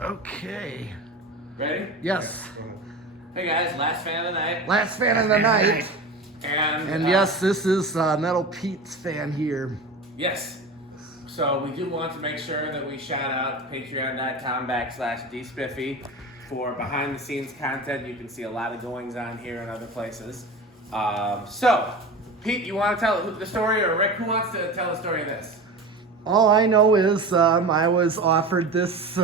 Okay. Ready? Yes. Hey guys, last fan of the night. Last fan of the night. And yes, this is Metal Pete's fan here. Yes. So we do want to make sure that we shout out patreon.com/dspiffy for behind the scenes content. You can see a lot of goings on here and other places. So, Pete, you want to tell the story, or Rick, who wants to tell the story of this? All I know is I was offered this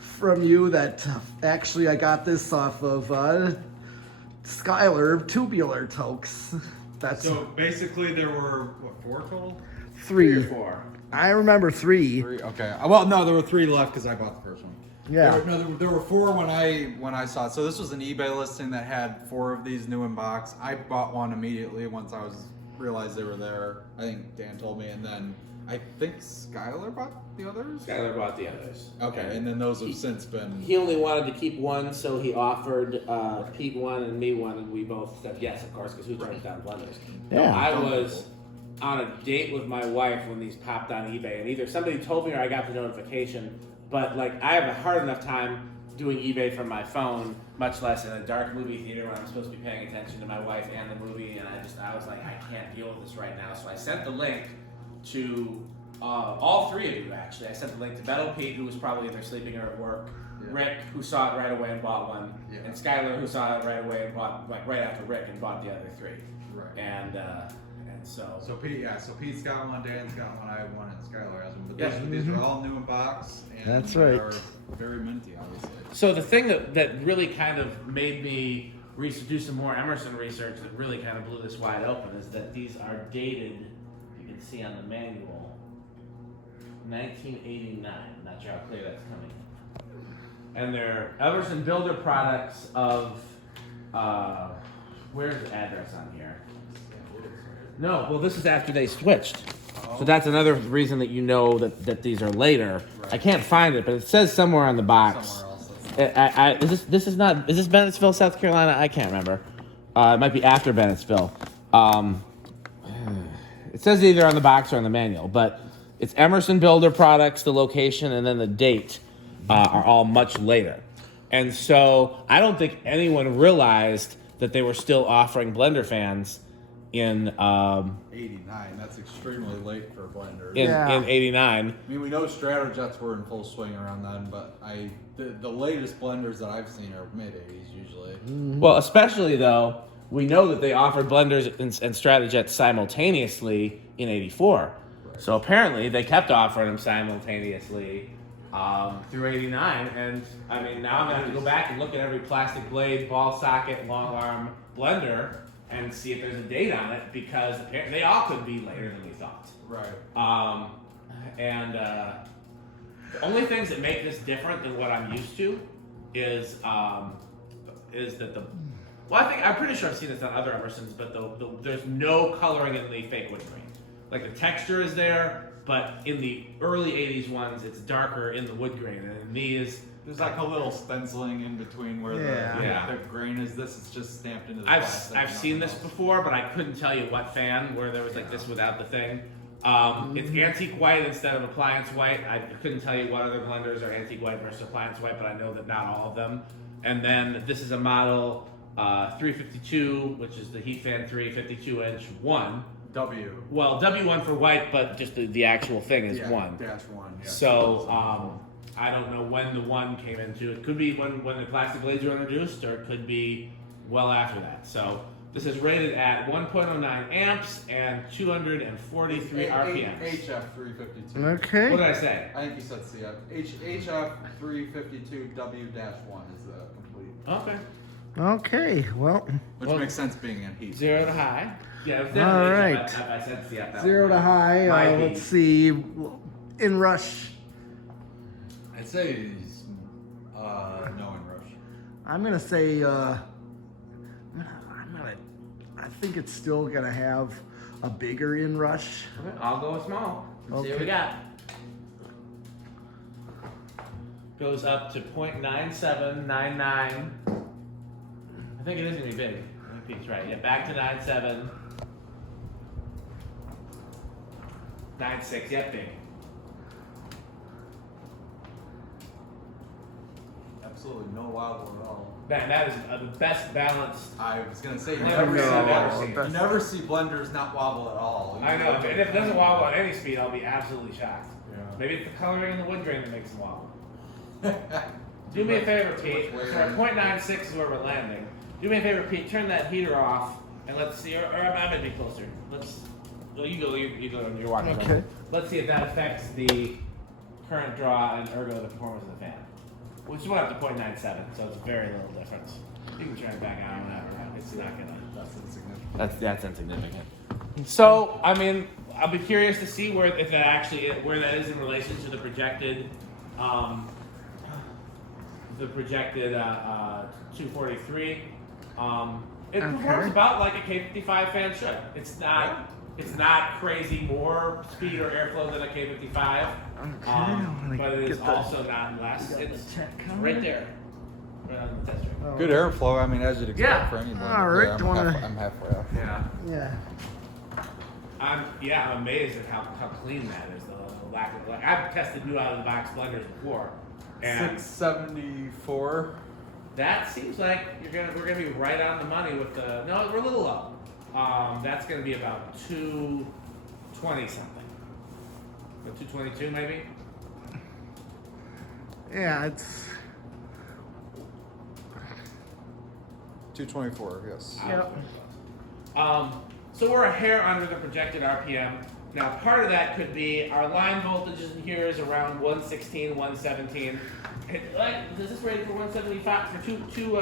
from you. That actually I got this off of Skylar Tubular Tokes. That's So basically, there were what, 4 total? 3 or 4. I remember 3. 3. Okay. Well, no, there were 3 left because I bought the first one. Yeah. There were 4 when I saw it. So this was an eBay listing that had 4 of these new in box. I bought one immediately once I realized they were there. I think Dan told me, and then I think Skylar bought the others. Skylar bought the others. Okay, and then those have since been. He only wanted to keep one, so he offered Pete one and me one, and we both said yes, of course, because who turns down blenders? Yeah. I was on a date with my wife when these popped on eBay, and either somebody told me or I got the notification. But like, I have a hard enough time doing eBay from my phone, much less in a dark movie theater when I'm supposed to be paying attention to my wife and the movie. And I was like, I can't deal with this right now. So I sent the link to all 3 of you, actually. I sent the link to Metal Pete, who was probably either sleeping or at work, Rick, who saw it right away and bought one, and Skylar, who saw it right away and bought, like, right after Rick, and bought the other 3. Right. And so. So Pete's got one, Dan's got one, I have one, and Skylar has one. But Yeah. these are all new in box, and That's they right. are very minty, obviously. So the thing that really kind of made me do some more Emerson research that really kind of blew this wide open is that these are dated, you can see on the manual, 1989. I'm not sure how clear that's coming. And they're Emerson Builder products of, where's the address on here? No, well, this is after they switched. So that's another reason that you know that these are later. Right. I can't find it, but it says somewhere on the box. Somewhere else. Is this Bennettsville, South Carolina? I can't remember. It might be after Bennettsville. It says either on the box or on the manual, but it's Emerson Builder Products, the location, and then the date are all much later. And so I don't think anyone realized that they were still offering Blender fans in 89. That's extremely late for a blender. in Yeah. 89. I mean, we know Stratojets were in full swing around then, but the latest blenders that I've seen are mid-80s usually. Well, especially though, we know that they offered blenders and Stratojets simultaneously in 84. Right. So apparently they kept offering them simultaneously through 89. And I mean, now I'm gonna have to go back and look at every plastic blade, ball socket, long arm blender and see if there's a date on it, because apparently they all could be later than we thought. Right. The only things that make this different than what I'm used to is that I'm pretty sure I've seen this on other Emersons, but there's no coloring in the fake wood grain. Like the texture is there, but in the early 80s ones, it's darker in the wood grain, and in these, There's like a little stenciling in between where the grain is. This is just stamped into the plastic. I've seen this before, but I couldn't tell you what fan where there was like this without the thing. It's antique white instead of appliance white. I couldn't tell you what other blenders are antique white versus appliance white, but I know that not all of them. And then this is a model 352, which is the Heat Fan 3 52-inch 1. W. Well, W1 for white, but just the actual thing is 1. -1. Yeah. So I don't know when the 1 came into. It could be when the plastic blades were introduced, or it could be well after that. So this is rated at 1.09 amps and 243 RPMs. HF 352. Okay. What did I say? I think you said CF. HF 352 W-1 is the complete. Okay. Okay. Well, Which makes sense being in heat. 0 to high. Yeah, it was All definitely right. I said CF. that 0 one. to high. Might be. Let's see. In rush, I'd say he's no in rush. I'm gonna say. I think it's still gonna have a bigger in rush. Okay, I'll go with small. Let's see what we Okay. got. Goes up to 0.9799. I think it is gonna be big. I think Pete's right. Yeah, back to 9.7. 9.6. Yep, big. absolutely no wobble at all. Man, that is the best balanced. I was gonna say, you Blender never, I've ever seen. you never see blenders not wobble at all. I know, and if it doesn't wobble at any speed, I'll be absolutely shocked. Yeah. Maybe it's the coloring in the wood grain that makes them wobble. Do me a favor, Pete. So at 0.96 is where we're landing. Do me a favor, Pete. Turn that heater off, and let's see. Or I might be closer. Let's. Well, you go. You go. You're walking. Okay. Around. Let's see if that affects the current draw and ergo the performance of the fan. We just went up to 0.97, so it's a very little difference. You can turn it back on whenever. It's not gonna. That's insignificant. That's insignificant. So I mean, I'll be curious to see where if that actually where that is in relation to the projected. 243. It performs about like a K55 fan should. It's not crazy more speed or airflow than a K55. But it is also not less. It's right there. Right on the test track. Good airflow. I mean, as you'd expect Yeah. for any blender. All right, Yeah, I'm halfway up. Yeah. Yeah. I'm amazed at how clean that is. The lack of I've tested new out of the box blenders before. And 674. that seems like we're gonna be right on the money with the no, we're a little low. That's gonna be about 220 something. 222 maybe? Yeah, it's 224. Yes. Yep. So we're a hair under the projected RPM. Now part of that could be our line voltage in here is around 116, 117. Is this rated for 175 for two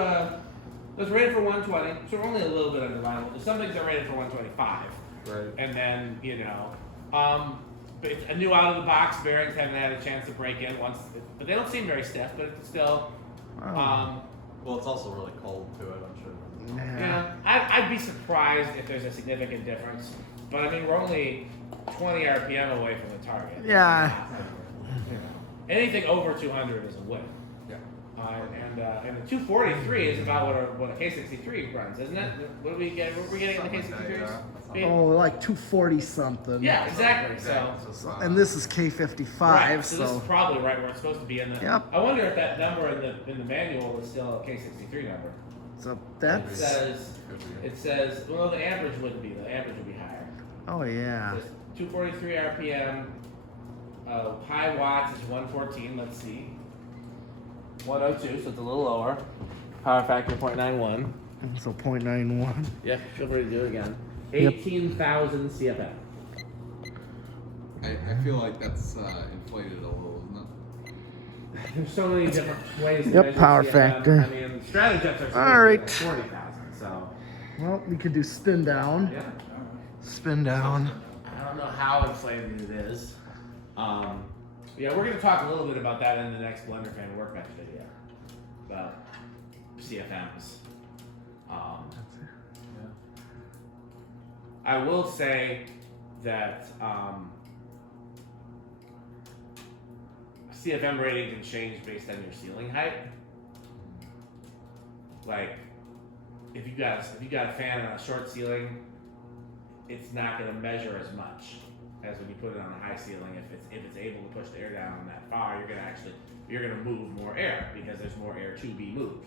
that's rated for 120, so we're only a little bit under line voltage. Some things are rated for 125. Right. And then, but it's a new out of the box bearings haven't had a chance to break in once, but they don't seem very stiff, but it's still, Well, it's also really cold to it, I'm sure. yeah, I'd be surprised if there's a significant difference, but I mean, we're only 20 RPM away from the target. Yeah. Anything over 200 is a win. Yeah. And the 243 is about what a K63 runs, isn't it? What do we get? What are we getting in the K63s? Oh, like 240 something. Yeah, exactly. So, And this is K55, Right, so this is probably right where it's supposed to be in the. Yep. I wonder if that number in the manual is still a K63 number. so It that's says well the average wouldn't be. The average would be higher. oh yeah. It says 243 RPM. Pi watts is 114. Let's see. 102, so it's a little lower. Power factor 0.91. So 0.91. Yeah, feel free to do it again. Yep. 18,000 CFM. I feel like that's inflated a little, isn't it? There's so many different ways to Yep, measure power CFM. factor. I mean, Stratojets are supposed All to be right. like 40,000, so Well, we could do spin down. yeah. Spin down. I don't know how inflated it is. Yeah, we're going to talk a little bit about that in the next Blender Fan Workbench video. About CFMs. I will say that CFM rating can change based on your ceiling height. Like, if you got a fan on a short ceiling, it's not going to measure as much as when you put it on a high ceiling. If it's able to push the air down that far, you're gonna move more air because there's more air to be moved.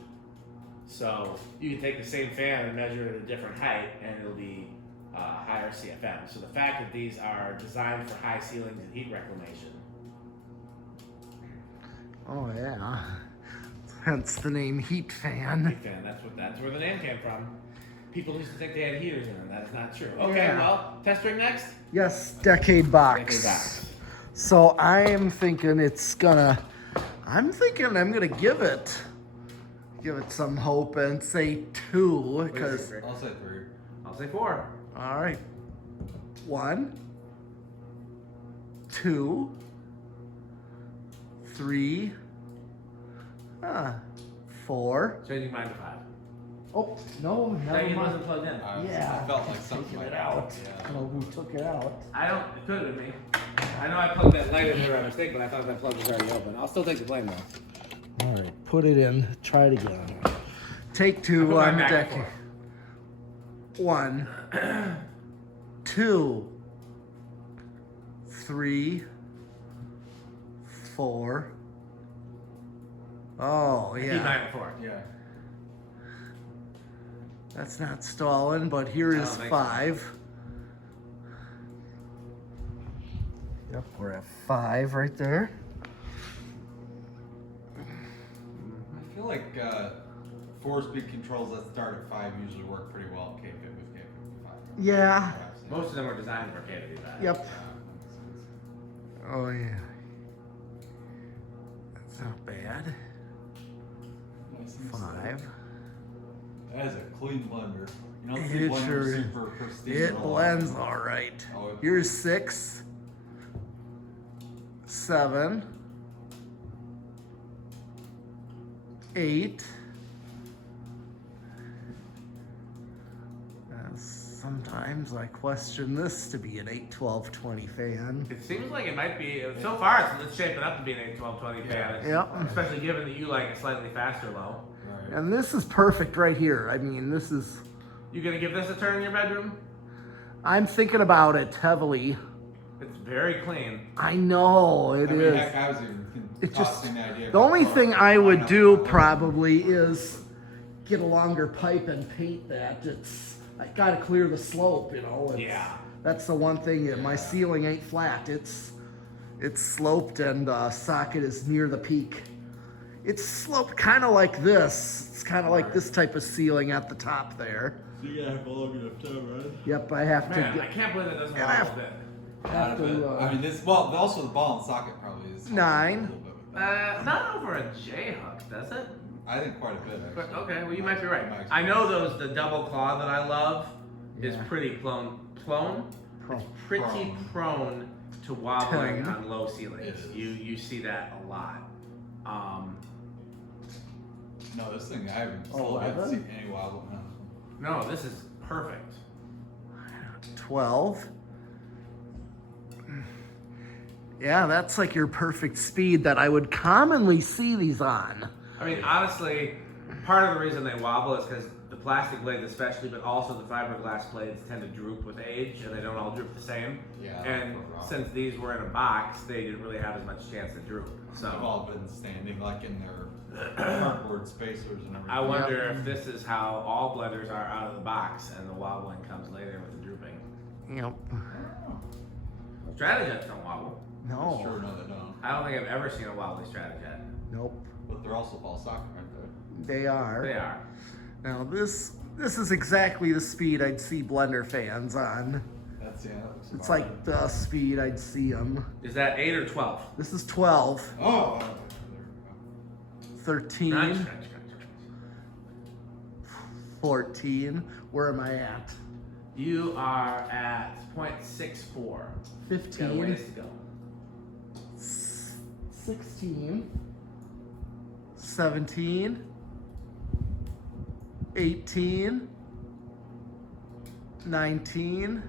So you can take the same fan and measure it at a different height, and it'll be higher CFM. So the fact that these are designed for high ceilings and heat reclamation. Oh yeah. Hence the name heat fan. Heat fan. That's where the name came from. People used to think they had heaters in them. That is not true. Okay, Yeah. well, test ring next. Yes, decade box. Decade box. So I'm thinking I'm gonna give it some hope and say 2 because I'll say 3. I'll say 4. all right. 1, 2, 3, 4. Changing mine to 5. Oh no, never It mind. wasn't plugged in. Yeah, I felt like something taking like it that. out. Yeah. I don't know who took it out. It could have been me. I know I plugged that light in there by mistake, but I thought that plug was already open. I'll still take the blame though. All right, put it in. Try it again. Take I 2 put mine on back decade. before. 1, 2, 3, 4, Oh, I keep yeah. eyeing for it. Yeah. That's not stalling, but here I is don't think 5. Yep, we're at 5 right there. I feel like 4-speed controls that start at 5 usually work pretty well at K-Fit with K-55. Yeah. Most of them are designed for K to do that. Yep. Oh, yeah. That's not bad. Nice and slow. 5. That is a clean blender. You don't see It blenders sure is. super pristine. It at all. blends all right. Oh, it- Here's 6, 7, 8. Sometimes I question this to be an 8, 12, 20 fan. It seems like it might be. So far, it's shaping up to be an 8, 12, 20 fan. Yep. Especially given that you like a slightly faster low. Right. And this is perfect right here. I mean, this is. You gonna give this a turn in your bedroom? I'm thinking about it heavily. It's very clean. I know it I mean, is. heck, I was even It just. tossing the idea. The only of- thing I why would not? do probably is get a longer pipe and paint that. I gotta clear the slope, you know. Yeah. That's the one thing. My ceiling ain't flat. It's sloped and socket is near the peak. It's sloped kind of like this. It's kind of like this type of ceiling at the top there. So you gotta have a long enough time, right? Yep, I have Man, to I get. can't believe it doesn't And I wobble have- a bit. Have to, I mean, this. Well, also the ball and socket probably is. 9. A little bit with that. Not over a J hook, does it? I think quite a bit. Actually. But okay, well you might be right. My I know the double claw that I love is Yeah. pretty prone. It's pretty prone to wobbling 10. on low ceilings. It is. You see that a lot. No, this thing I haven't. Oh, I haven't 11? seen any wobble. No. No, this is perfect. 12. Yeah, that's like your perfect speed that I would commonly see these on. I mean, honestly, part of the reason they wobble is because the plastic blades, especially, but also the fiberglass blades, tend to droop with age, and they don't all droop the same. Yeah. And that's wrong. since these were in a box, they didn't really have as much chance to droop. They've So all been standing like in their cardboard spacers and everything. I wonder if this is how all blenders are out of the box, and the wobbling comes later with the drooping. Yep. Stratojets don't wobble. No. Sure, no, they don't. I don't think I've ever seen a wobbly Stratojet. Nope. But they're also ball socket, aren't they? They are. They are. Now this is exactly the speed I'd see blender fans on. That's that looks It's about like the speed I'd see them. Is that 8 or 12? This is 12, right. Oh, there 13, Crunch, crunch, crunch, crunch. 14. Where am I at? You are at 0.64. Got a 15, ways to go. 16, 17, 18, 19,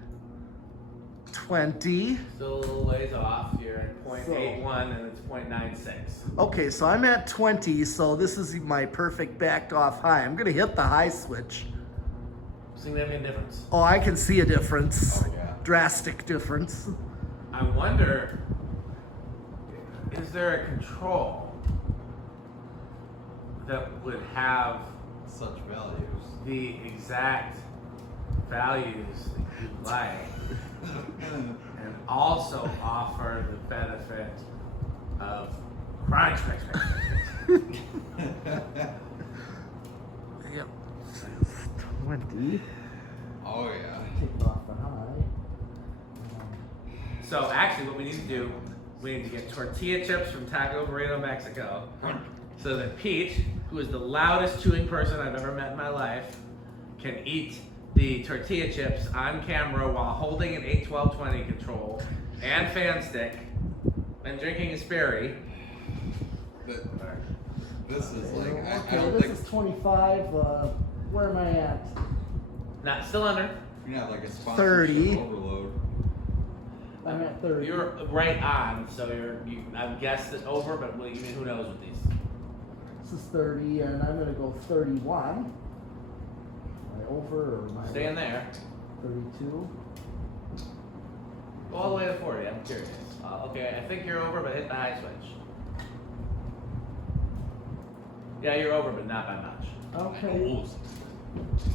20. Still a little ways off. You're at 0.81 and it's 0.96. Okay, so I'm at 20, so this is my perfect backed off high. I'm gonna hit the high switch. Significant difference. Oh, I can see a difference. Oh, yeah. Drastic difference. I wonder, is there a control that would have Such values. the exact values that you like and also offer the benefit of crunch, crunch, crunch, crunch. Yep. 20. Oh yeah. Take off the high. So actually what we need to do, we need to get tortilla chips from Taco Burrito, Mexico, so that Pete, who is the loudest chewing person I've ever met in my life, can eat the tortilla chips on camera while holding an 8-12-20 control and fan stick and drinking a Sperry. This is like I Okay, don't this think is 25. Where am I at? Not still under. you're not like a sponsorship 30. overload. I'm at 30. You're right on, so I've guessed it over, but well, who knows with these? This is 30, and I'm gonna go 31. Am I over or am I Stay in there. 32? Go all the way to 40. I'm curious. Okay, I think you're over, but hit the high switch. Yeah, you're over, but not by much. Okay.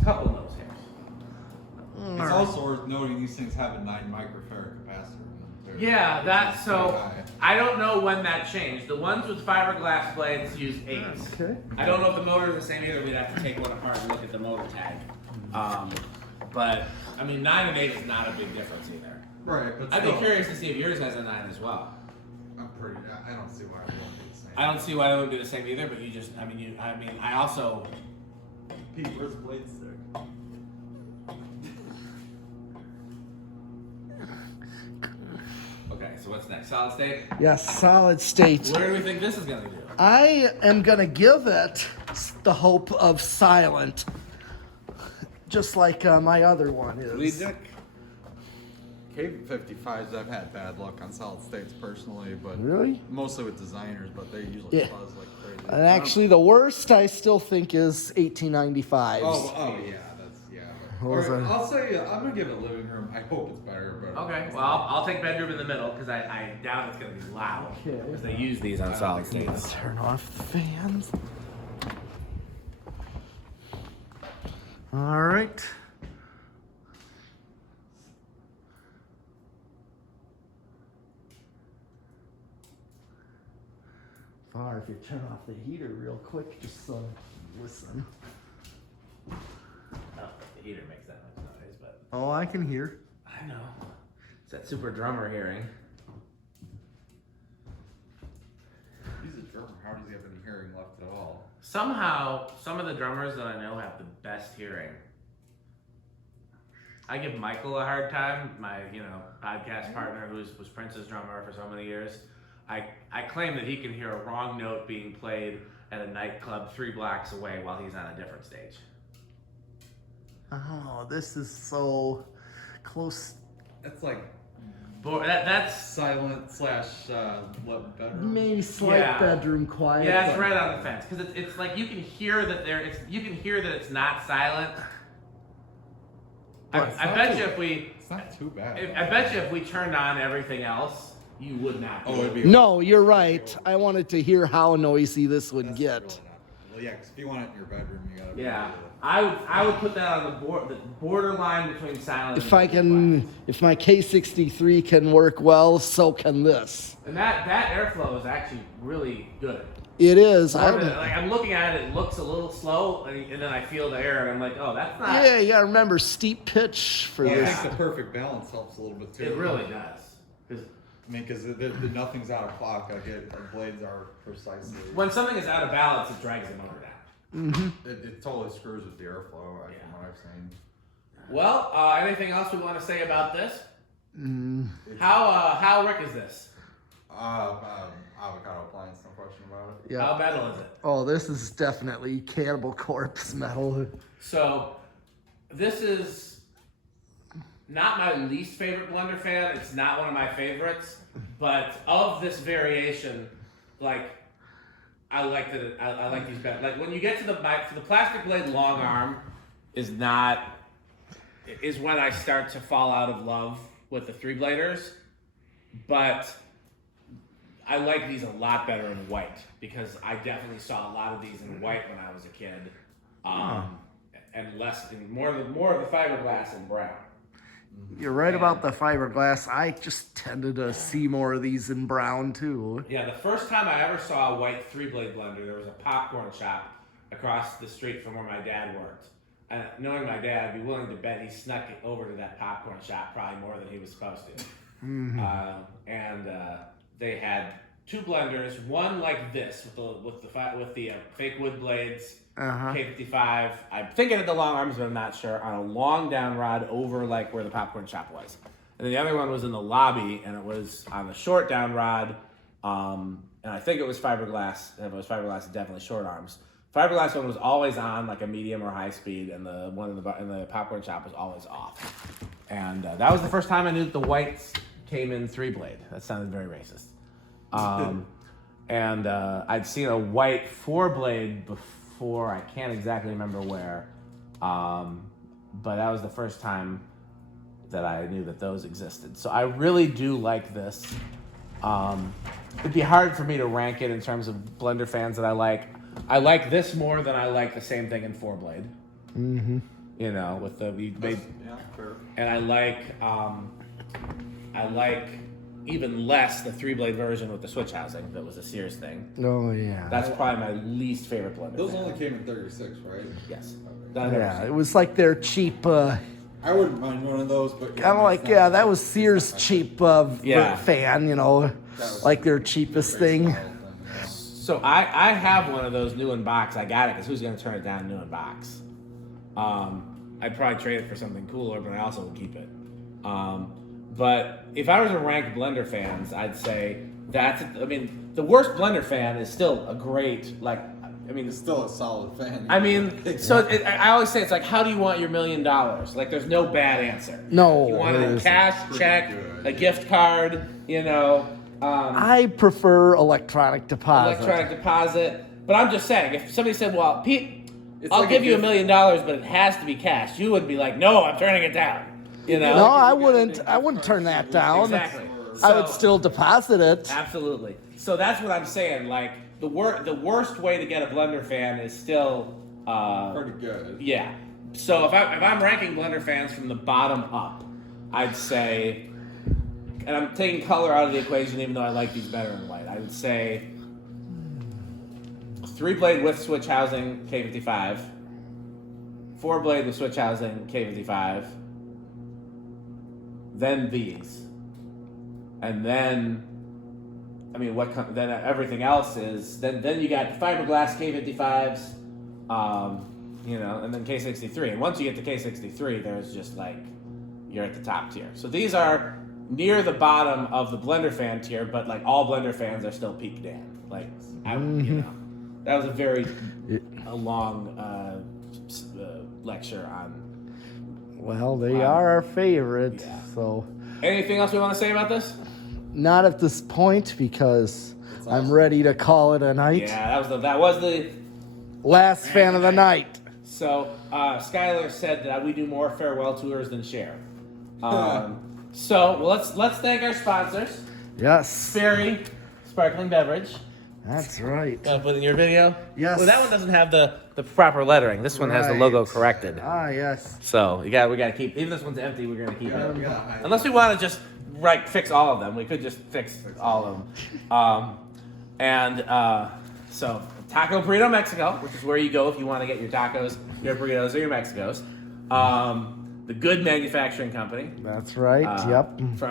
A couple nose hairs. It's also worth noting these things have a 9 microfarad capacitor in them, too. Yeah, that's so. Pretty high. I don't know when that changed. The ones with fiberglass blades use 8s. Okay. I don't know if the motor is the same either. We'd have to take one apart and look at the motor tag. But I mean, 9 and 8 is not a big difference either. Right, but I'd be still, curious to see if yours has a 9 as well. I don't see why it won't be the same. I don't see why it would be the same either. But I also. Pete, where's the blade stick? Okay, so what's next? Solid state. Yes, solid state. Where do we think this is gonna do? I am gonna give it the hope of silent, just like my other one is. K55s, I've had bad luck on solid states personally, but Really? mostly with designers, but they usually Yeah. buzz like crazy. And actually, the worst I still think is 1895s. Oh yeah, What was Or, that? I'll say I'm gonna give it living room. I hope it's better, but Okay, well, I'll take bedroom in the middle because I doubt it's gonna be loud. Okay. Because they use these on solid states. Turn off the fans. All right. Or if you turn off the heater real quick, just so listen. Oh, the heater makes that much noise, but Oh, I can hear. I know. It's that super drummer hearing. he's a drummer. How does he have any hearing left at all? Somehow, some of the drummers that I know have the best hearing. I give Michael a hard time, my podcast partner who was Prince's drummer for so many years. I claim that he can hear a wrong note being played at a nightclub 3 blocks away while he's on a different stage. Oh, this is so close. That's like That's silent slash what bedroom? Maybe slight Yeah. bedroom quiet. yeah, it's but- right on the fence because it's like you can hear that you can hear that it's not silent. But it's I not bet too- you if we It's not too bad. I bet you if we turned on everything else, you would not. Oh, it'd be No, you're right. I wanted to hear how noisy this would That's get. really not- Well, yeah, because if you want it in your bedroom, you gotta. Yeah, I would put that on the borderline between silent. If I can, if my K63 can work well, so can this. And that airflow is actually really good. It is. I'm looking at it, it looks a little slow, and then I feel the air, and I'm like, oh, that's not. Yeah, you gotta remember steep pitch for Well, I this. think the perfect balance helps a little bit too. It really does. 'Cause I mean, because nothing's out of clock. Like the blades are precisely. when something is out of balance, it drags the motor down. It totally screws with the airflow, from what I've seen. Well, anything else we want to say about this? Mm, How Rick is this? Avocado appliance, no question about it. yeah. How metal is it? Oh, this is definitely Cannibal Corpse metal. So, this is not my least favorite Blender fan. It's not one of my favorites, but of this variation, like I like that. I like these better. Like when you get to the plastic blade long arm is when I start to fall out of love with the 3-bladers, but I like these a lot better in white because I definitely saw a lot of these in white when I was a kid, and more of the fiberglass in brown. You're right about the fiberglass. I just tended to see more of these in brown too. Yeah, the first time I ever saw a white 3-blade blender, there was a popcorn shop across the street from where my dad worked. And knowing my dad, I'd be willing to bet he snuck it over to that popcorn shop probably more than he was supposed to. They had 2 blenders, one like this with the fake wood blades, K55. I'm thinking of the long arms, but I'm not sure. On a long down rod over like where the popcorn shop was, and then the other one was in the lobby, and it was on the short down rod. And I think it was fiberglass. If it was fiberglass, it's definitely short arms. Fiberglass one was always on like a medium or high speed, and the one in the popcorn shop was always off. And that was the first time I knew that the whites came in 3-blade. That sounded very racist. And I'd seen a white 4-blade before. I can't exactly remember where, but that was the first time that I knew that those existed. So I really do like this. It'd be hard for me to rank it in terms of blender fans that I like. I like this more than I like the same thing in 4-blade. Mm-hmm. You know, with the Yeah, fair. and I like even less the 3-blade version with the switch housing. That was a Sears thing. Oh yeah. That's probably my least favorite blender. Those fan. only came in 36, right? Yes. Yeah, it was like their cheap, I wouldn't mind one of those, but kind of like that was Sears' cheap fan, you know, like their cheapest thing. So I have one of those new in box. I got it because who's going to turn it down new in box? I'd probably trade it for something cooler, but I also would keep it. But if I was to rank blender fans, I'd say the worst blender fan is still a great, It's still a solid fan. I always say it's like, how do you want your $1 million? Like, there's no bad answer. No, You want it in it cash, check, good, a gift card, you know. I prefer electronic deposit. Electronic deposit. But I'm just saying, if somebody said, well, Pete, It's I'll like give a you $1 gift. million, but it has to be cash, you would be like, no, I'm turning it down. You know? No, I wouldn't. I wouldn't turn that down. Exactly. I would So- still deposit it. Absolutely. So that's what I'm saying. Like, the worst way to get a blender fan is still Pretty good. yeah. So if I'm ranking blender fans from the bottom up, I'd say, and I'm taking color out of the equation, even though I like these better in white. I would say 3-blade with switch housing K55, 4-blade with switch housing K55, then these, and then. Then everything else is then you got fiberglass K55s, and then K63. And once you get to K63, there's just like you're at the top tier. So these are near the bottom of the blender fan tier, but like all blender fans are still peak Dan. Like that was a very long lecture on. Well, they are our favorite, Yeah. so Anything else we want to say about this? not at this point because That's I'm awesome. ready to call it a night. Yeah, that was the. Last fan of the night. So Skylar said that we do more farewell tours than share. So let's thank our sponsors. Yes, Sperry Sparkling Beverage. that's right. Gotta put in your video. Yes. Well, that one doesn't have the proper lettering. This one has the logo Right. corrected. Ah, yes. So we gotta keep. Even this one's empty. We're gonna keep it. Yeah. Unless we want to just fix all of them. We could just fix all of them. So Taco Burrito Mexico, which is where you go if you want to get your tacos, your burritos, or your Mexicos. The Good Manufacturing Company. That's right. Yep. For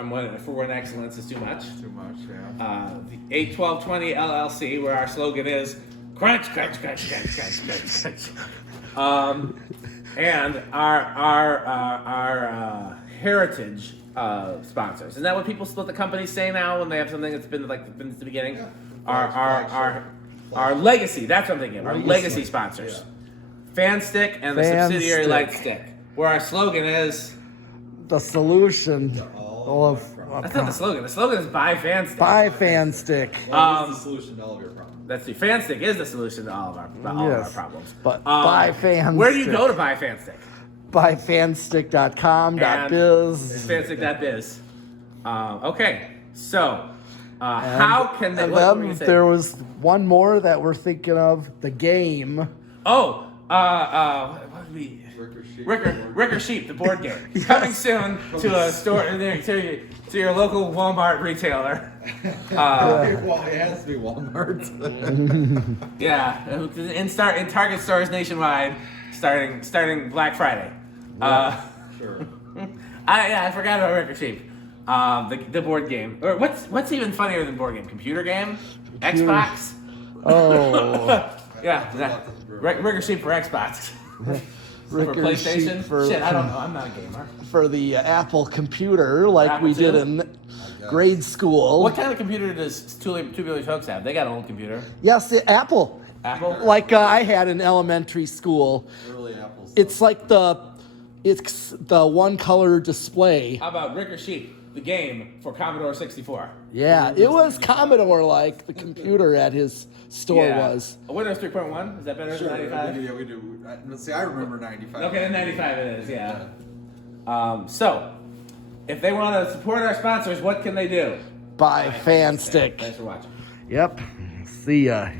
when excellence is too much. Too much, yeah. The 81220 LLC, where our slogan is crunch, crunch, crunch, crunch, crunch, crunch, crunch. And our heritage sponsors. Isn't that what people split the companies say now when they have something that's been since the beginning? Yeah. Our legacy. That's what I'm thinking. Our legacy sponsors. FanStick and the subsidiary FanStick. Lightstick, where our slogan is. The solution all of That's not the slogan. The slogan is buy FanStick. buy fan stick. What is the solution to all of your problems? That's the FanStick is the solution to all of our Yes. problems. But buy FanStick. Where do you go to buy FanStick? Buyfanstick.com.biz. Fanstick.biz. Okay, so how can they? And What were then you saying? there was one more that we're thinking of, the game. Oh, what did we? Ricker Sheep, the board game, coming soon to a store to your local Walmart retailer. Well, it has to be Walmart. Yeah, in Target stores nationwide, starting Black Friday. Sure. I forgot about Ricker Sheep. The board game. Or what's even funnier than board game? Computer game? Xbox? Oh, Yeah. Ricker Sheep for Xbox. For Ricker PlayStation? Sheep for, Shit, I don't know. I'm not a gamer. for the Apple computer, like Apple we did too? in grade school. What kind of computer does Tubular Folks have? They got an old computer. Yes, the Apple. Apple? Like I had in elementary school. Early Apple stuff. It's like it's the one color display. How about Ricker Sheep, the game for Commodore 64? Yeah, it was Commodore like the computer at his store was. A Windows 3.1? Is that better Sure, than 95? we do. See, I remember 95. Okay, then 95 it is, yeah. So, if they want to support our sponsors, what can they do? by Bye. Fan Thanks Stick. for watching. Yep. See ya.